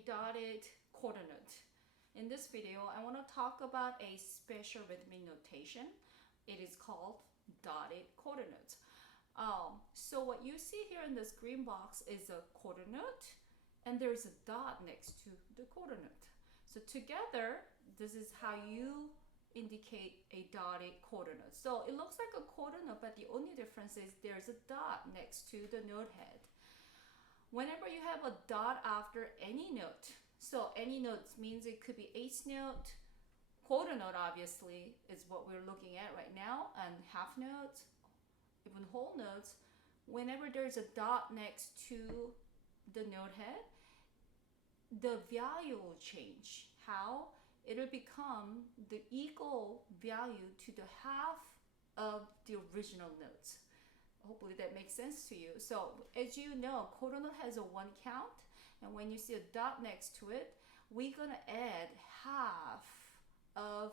a dotted quarter note. In this video, I want to talk about a special rhythmic notation. It is called dotted quarter notes. So what you see here in this green box is a quarter note, and there's a dot next to the quarter note. So together, this is how you indicate a dotted quarter note. So it looks like a quarter note, but the only difference is there's a dot next to the note head. Whenever you have a dot after any note, so any notes means it could be eighth note, quarter note obviously is what we're looking at right now, and half notes, even whole notes. Whenever there's a dot next to the note head, the value will change. How? It'll become the equal value to the half of the original notes. Hopefully that makes sense to you. So as you know, quarter note has a 1 count, and when you see a dot next to it, we're gonna add half of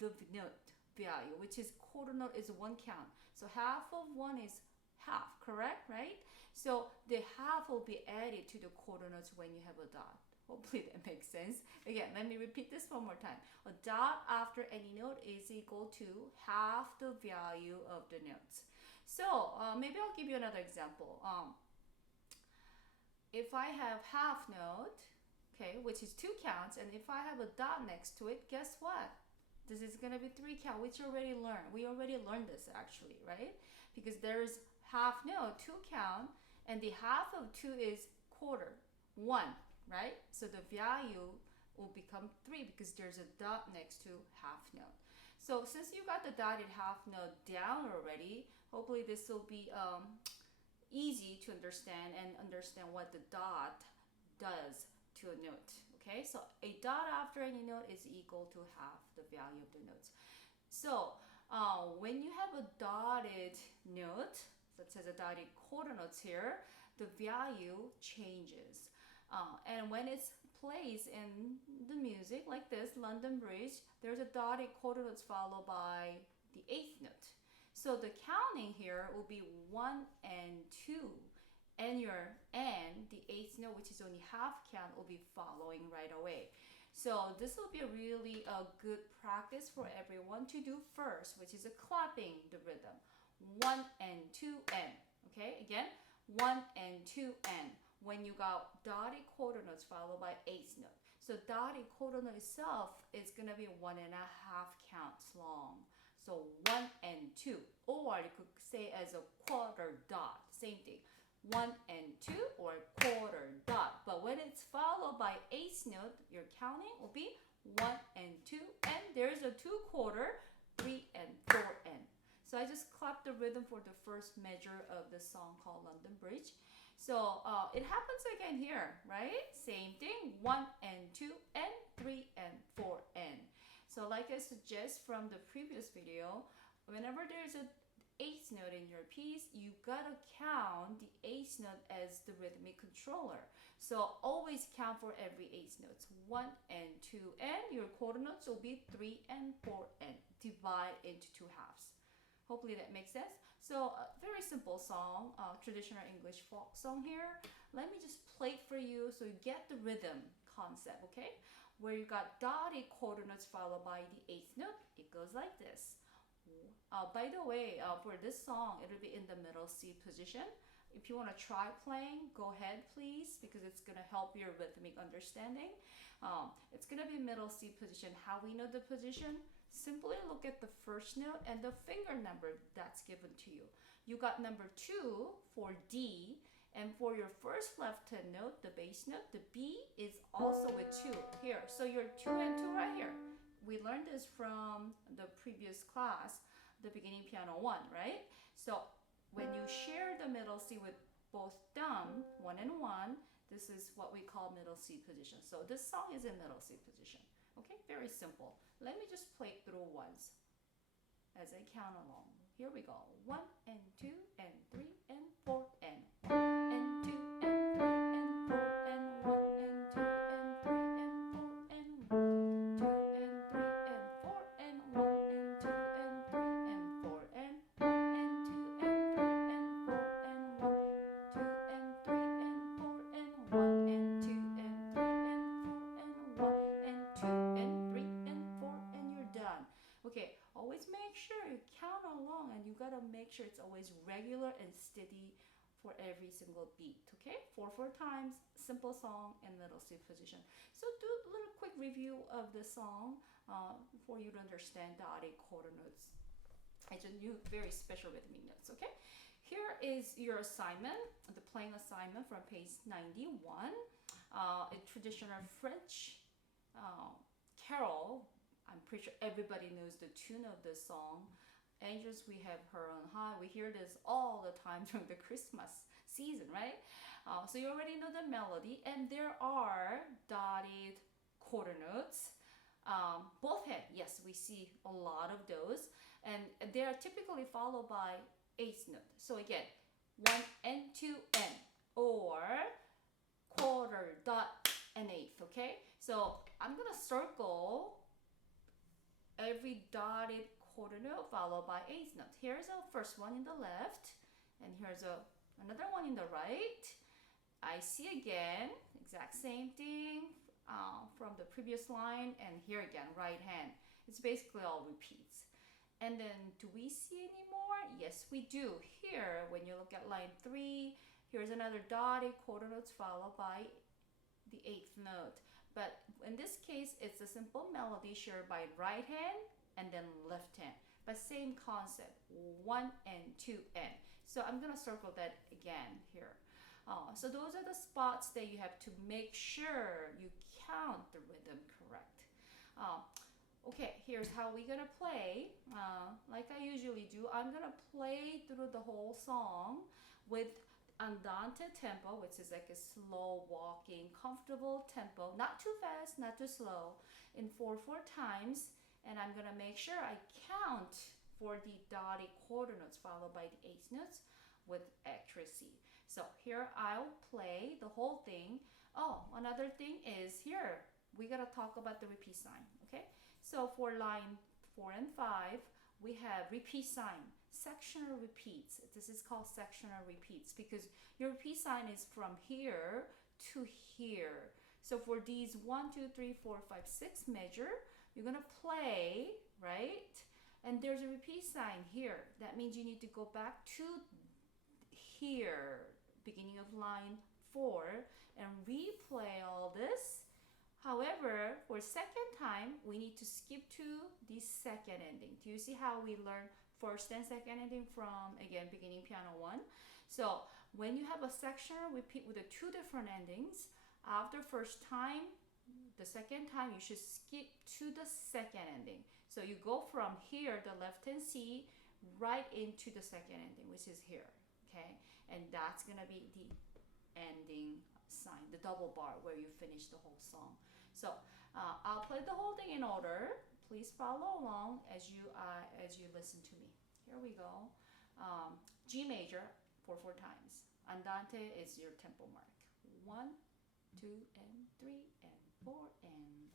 the note value, which is quarter note is 1 count. So half of 1 is half, correct, right? So the half will be added to the quarter notes when you have a dot. Hopefully that makes sense. Again, let me repeat this one more time. A dot after any note is equal to half the value of the notes. So maybe I'll give you another example. If I have half note, okay, which is 2 counts, and if I have a dot next to it, guess what? This is gonna be 3 count, which you already learned. We already learned this actually, right? Because there's half note, 2 count, and the half of 2 is quarter, 1, right? So the value will become 3 because there's a dot next to half note. So since you got the dotted half note down already, hopefully this will be easy to understand and understand what the dot does to a note. Okay, so a dot after any note is equal to half the value of the notes. So when you have a dotted note, such as a dotted quarter notes here, the value changes. And when it's placed in the music like this, London Bridge, there's a dotted quarter notes followed by the 8th note. So the counting here will be 1 and 2. And the 8th note, which is only half count, will be following right away. So this will be a really good practice for everyone to do first, which is a clapping the rhythm. 1 and 2 and. Okay, again, 1 and 2 and. When you got dotted quarter notes followed by 8th note. So dotted quarter note itself is gonna be 1.5 counts long. So 1 and 2, or you could say as a quarter dot, same thing. 1 and 2 or quarter dot. But when it's followed by 8th note, your counting will be 1 and 2 and there's a 2 quarter, 3 and 4 and. So I just clapped the rhythm for the first measure of the song called London Bridge. So it happens again here, right? Same thing, 1 and 2 and 3 and 4 and. So like I suggest from the previous video, whenever there's a 8th note in your piece, you gotta count the 8th note as the rhythmic controller. So always count for every 8th notes. 1 and 2 and your quarter notes will be 3 and 4 and. Divide into 2 halves. Hopefully that makes sense. So a very simple song, traditional English folk song here. Let me just play it for you so you get the rhythm concept, okay? Where you got dotted quarter notes followed by the 8th note, it goes like this. By the way, for this song, it'll be in the middle C position. If you want to try playing, go ahead please, because it's going to help your rhythmic understanding. It's going to be middle C position. How we know the position? Simply look at the first note and the finger number that's given to you. You got number 2 for D, and for your first left-hand note, the bass note, the B is also with 2 here. So you're 2 and 2 right here. We learned this from the previous class, the beginning piano 1, right? So when you share the middle C with both thumb, 1 and 1, this is what we call middle C position. So this song is in middle C position. Okay, very simple. Let me just play it through once as I count along. Here we go. 1 and 2 and 3 and 4 and 1 and 2 and 3 and 4 and 1 and 2 and 3 and 4 and 1, 2 and 3 and 4 and 1 and 2 and 3 and 4 and 1 and 2 and 3 and 4 and 1, 2 and 3 and 4 and 1 and 2 and you gotta make sure it's always regular and steady for every single beat. Okay, 4 times, simple song and middle C position. So do a little quick review of the song for you to understand dotted quarter notes. It's a new, very special rhythmic notes. Okay, here is your assignment, the playing assignment from page 91. A traditional French carol. I'm pretty sure everybody knows the tune of this song. Angels, we have her on high. We hear this all the time during the Christmas season, right? So you already know the melody, and there are dotted quarter notes. Both hand, yes, we see a lot of those, and they are typically followed by eighth note. So again, 1 and 2 and, or quarter, dot, and eighth. Okay, so I'm gonna circle every dotted quarter note followed by eighth note. Here's a first one in the left, and here's another one in the right. I see again, exact same thing from the previous line, and here again, right hand. It's basically all repeats. And then do we see any more? Yes, we do. Here, when you look at line 3, here's another dotted quarter notes followed by the eighth note. But in this case, it's a simple melody shared by right hand and then left hand. But same concept, 1 and 2 and. So I'm gonna circle that again here. So those are the spots that you have to make sure you count the rhythm correct. Okay, here's how we're gonna play. Like I usually do, I'm gonna play through the whole song with andante tempo, which is like a slow walking, comfortable tempo, not too fast, not too slow, in 4/4 times. And I'm gonna make sure I count for the dotted quarter notes followed by the eighth notes with accuracy. So here I'll play the whole thing. Oh, another thing is here, we gotta talk about the repeat sign, okay? So for line 4 and 5, we have repeat sign, sectional repeats. This is called sectional repeats because your repeat sign is from here to here. So for these 1, 2, 3, 4, 5, 6 measure, you're gonna play, right? And there's a repeat sign here. That means you need to go back to here, beginning of line 4, and replay all this. However, for second time, we need to skip to the second ending. Do you see how we learn first and second ending from, again, beginning piano 1? So when you have a sectional repeat with the 2 different endings, after first time, the second time, you should skip to the second ending. So you go from here, the left hand C, right into the second ending, which is here, okay? And that's gonna be the ending sign, the double bar where you finish the whole song. So I'll play the whole thing in order. Please follow along as you listen to me. Here we go. G major 4/4 times. Andante is your tempo mark. 1, 2, and 3, and 4, and.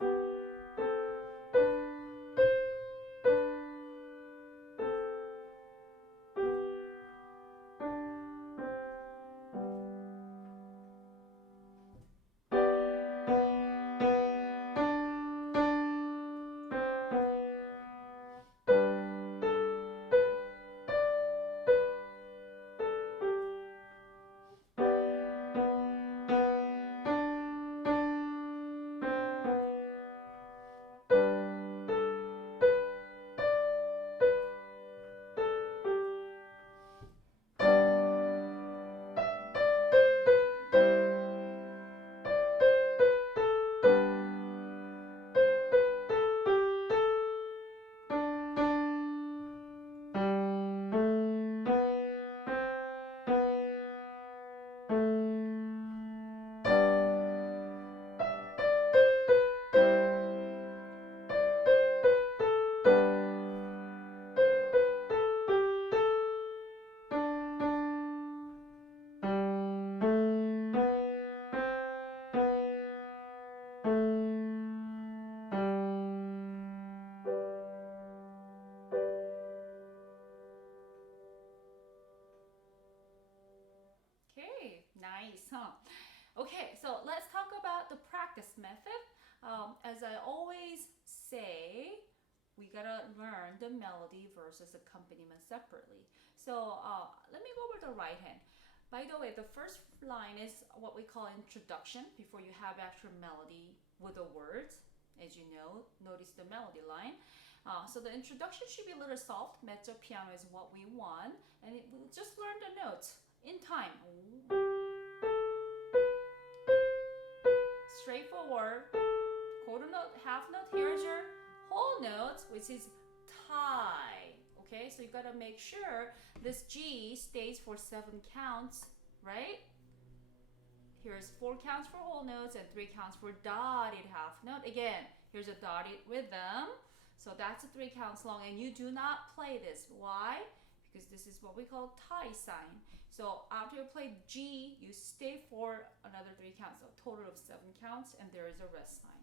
Okay, nice, huh? Okay, so let's talk about the practice method. As I always say, we gotta learn the melody versus accompaniment separately. So let me go over the right hand. By the way, the first line is what we call introduction before you have actual melody with the words. As you know, notice the melody line. So the introduction should be a little soft. Mezzo piano is what we want, and we'll just learn the notes in time. Straightforward. Quarter note, half note. Here's your whole note, which is tie. Okay, so you gotta make sure this G stays for 7 counts, right? Here's 4 counts for whole notes and 3 counts for dotted half note. Again, here's a dotted rhythm. So that's 3 counts long, and you do not play this. Why? Because this is what we call tie sign. So after you play G, you stay for another 3 counts, so a total of 7 counts, and there is a rest sign.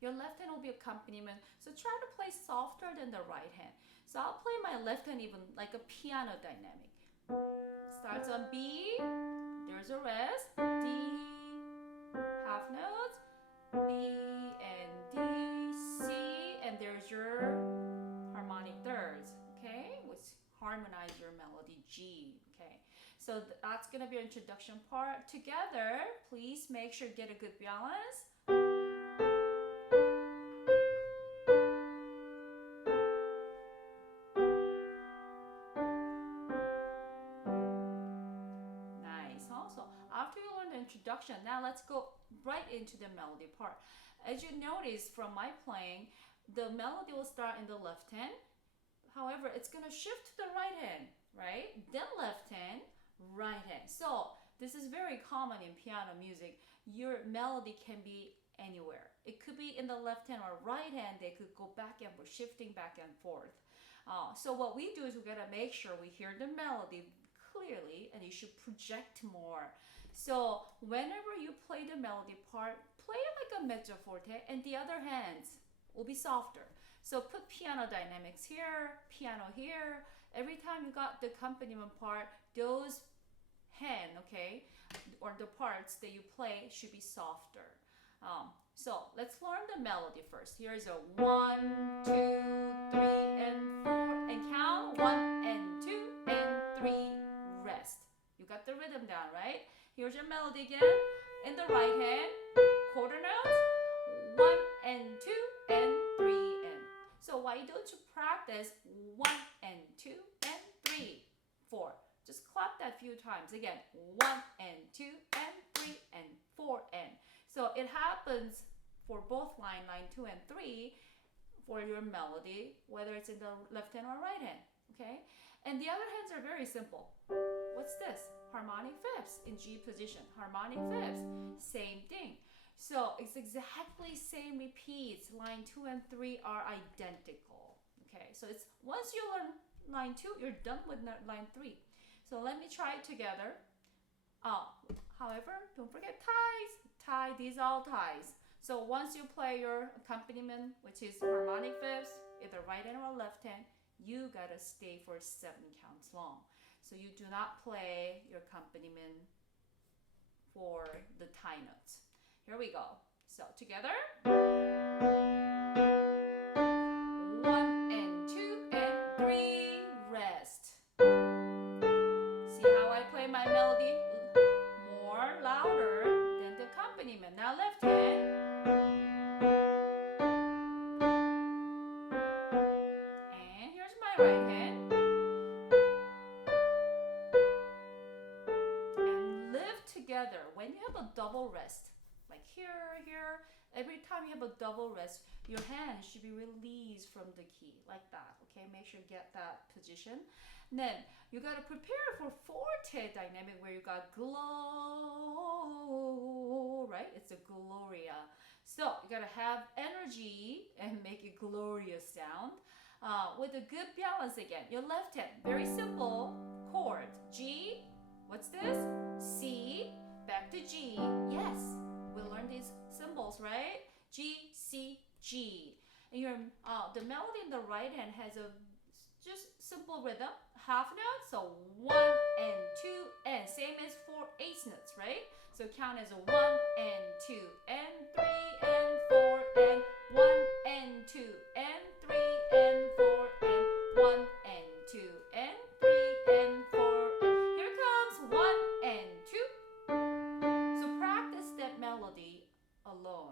Your left hand will be accompaniment, so try to play softer than the right hand. So I'll play my left hand even like a piano dynamic. Starts on B, there's a rest, D, half notes, B and D, C, and there's your harmonic thirds, okay? Which harmonize your melody G, okay? So that's gonna be your introduction part. Together, please make sure you get a good balance. Introduction. Now let's go right into the melody part. As you notice from my playing, the melody will start in the left hand. However, it's going to shift to the right hand, right? Then left hand, right hand. So this is very common in piano music. Your melody can be anywhere. It could be in the left hand or right hand. They could go back and forth, shifting back and forth. So what we do is we got to make sure we hear the melody clearly, and you should project more. So whenever you play the melody part, play it like a mezzo forte, and the other hands will be softer. So put piano dynamics here, piano here. Every time you got the accompaniment part, those hand, okay, or the parts that you play should be softer. So let's learn the melody first. Here's a 1, 2, 3, and 4, and count 1 and 2 and 3, rest. You got the rhythm down, right? Here's your melody again. In the right hand, quarter notes, 1 and 2 and 3 and. So why don't you practice 1 and 2 and 3, 4. Just clap that a few times. Again, 1 and 2 and 3 and 4 and. So it happens for both line 2 and 3 for your melody, whether it's in the left hand or right hand, okay? And the other hands are very simple. What's this? Harmonic fifths in G position. Harmonic fifths, same thing. So it's exactly same repeats. Line 2 and 3 are identical. Okay, so it's once you learn line 2, you're done with line 3. So let me try it together. However, don't forget ties. Tie, these are all ties. So once you play your accompaniment, which is harmonic fifths, either right hand or left hand, you gotta stay for 7 counts long. So you do not play your accompaniment for the tie notes. Here we go. So together. 1 and 2 and 3, rest. See how I play my melody? More louder than the accompaniment. Now left hand. And here's my right hand. Together, when you have a double rest, like here, every time you have a double rest, your hand should be released from the key, like that, okay? Make sure you get that position. And then you gotta prepare for forte dynamic where you got glow, right? It's a gloria. So you gotta have energy and make a glorious sound with a good balance again. Your left hand, very simple chords. G, what's this? C, back to G. Yes, we learned these symbols, right? G, C, G. And your the melody in the right hand has a just simple rhythm, half note. So 1 and 2 and same as for eighth notes, right? So count as a 1 and 2 and 3 and 4 and 1 and 2 and 3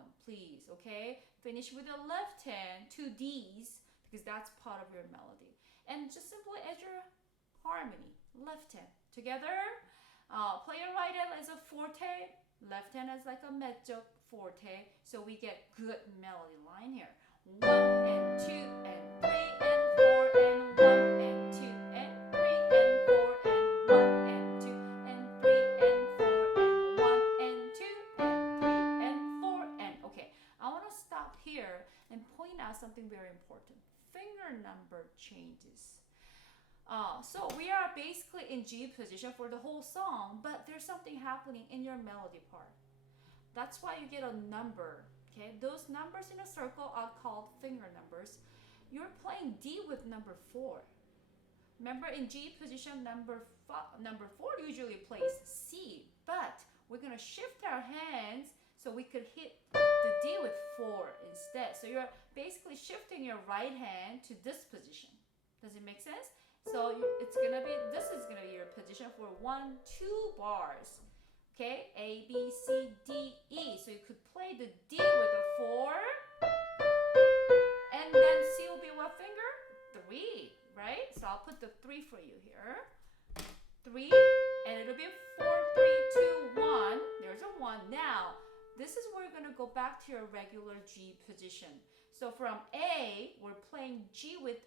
one, please, okay? Finish with the left hand, 2 Ds, because that's part of your melody. And just simply as your harmony, left hand. Together, play your right hand as a forte, left hand as like a mezzo forte, so we get good melody line here. 1 and 2 and 3 and 4 and 1 and 2 and 3 and 4 and 1 and 2 and 3 and 4 and 1 and 2 and 3 and 4 and okay. I want to stop here and point out something very important. Finger number changes. So we are basically in G position for the whole song, but there's something happening in your melody part. That's why you get a number. Okay, those numbers in a circle are called finger numbers. You're playing D with number 4. Remember, in G position, number 4 usually plays C, but we're gonna shift our hands so we could hit the D with 4 instead. So you're basically shifting your right hand to this position. Does it make sense? So it's gonna be, this is gonna be your position for 1, 2 bars. Okay, A, B, C, D, E. So you could play the D with a 4. And then C will be what finger? 3, right? So I'll put the 3 for you here. 3, and it'll be 4, 3, 2, 1. There's a 1. Now, this is where you're gonna go back to your regular G position. So from A, we're playing G with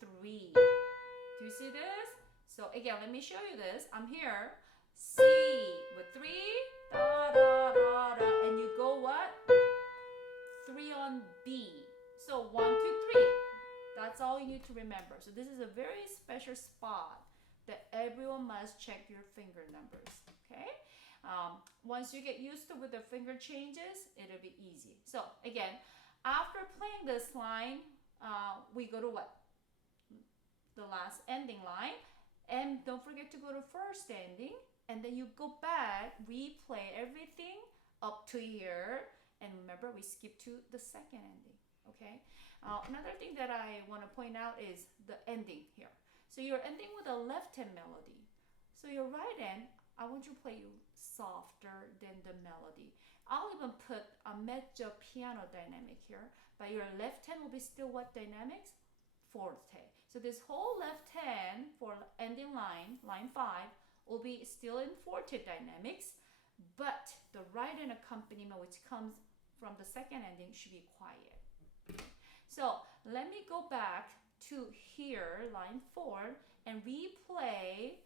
3. Do you see this? So again, let me show you this. I'm here. C with 3, da da da da, and you go what? 3 on B. So 1, 2, 3. That's all you need to remember. So this is a very special spot that everyone must check your finger numbers. Okay. Once you get used to with the finger changes, it'll be easy. So again, after playing this line, we go to what? The last ending line, and don't forget to go to first ending, and then you go back, replay everything up to here, and remember we skip to the second ending. Okay. Another thing that I want to point out is the ending here. So you're ending with a left hand melody. So your right hand, I want you to play softer than the melody. I'll even put a mezzo piano dynamic here, but your left hand will be still what dynamics? Forte. So this whole left hand for ending line, line 5, will be still in forte dynamics, but the right hand accompaniment, which comes from the second ending, should be quiet. So let me go back to here, line 4, and replay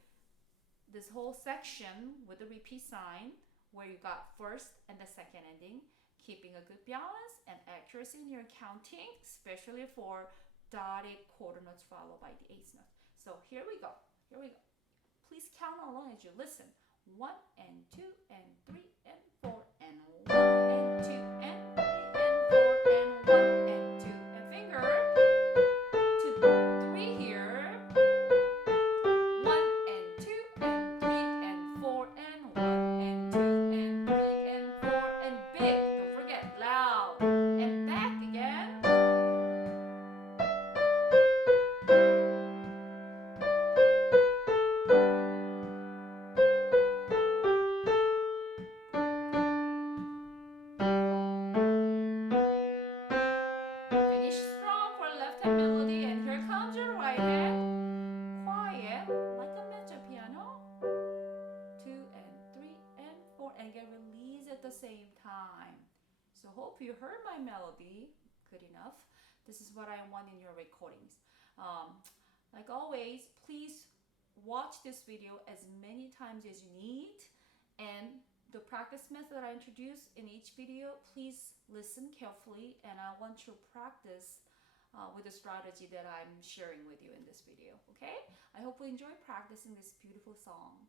this whole section with the repeat sign where you got first and the second ending, keeping a good balance and accuracy in your counting, especially for dotted quarter notes followed by the eighth note. So here we go. Here we go. Please count along as you listen. 1 and 2 and 3 and 4 and 1 and 2 and 3 and 4 and 1 and 2 and finger to 3 here. 1 and 2 and 3 and 4 and 1 and 2 and 3 and 4 and big. Don't forget, loud and back again. Same time. So hope you heard my melody good enough. This is what I want in your recordings. Like always, please watch this video as many times as you need, and the practice method I introduce in each video, please listen carefully, and I want you to practice with the strategy that I'm sharing with you in this video. Okay, I hope you enjoy practicing this beautiful song.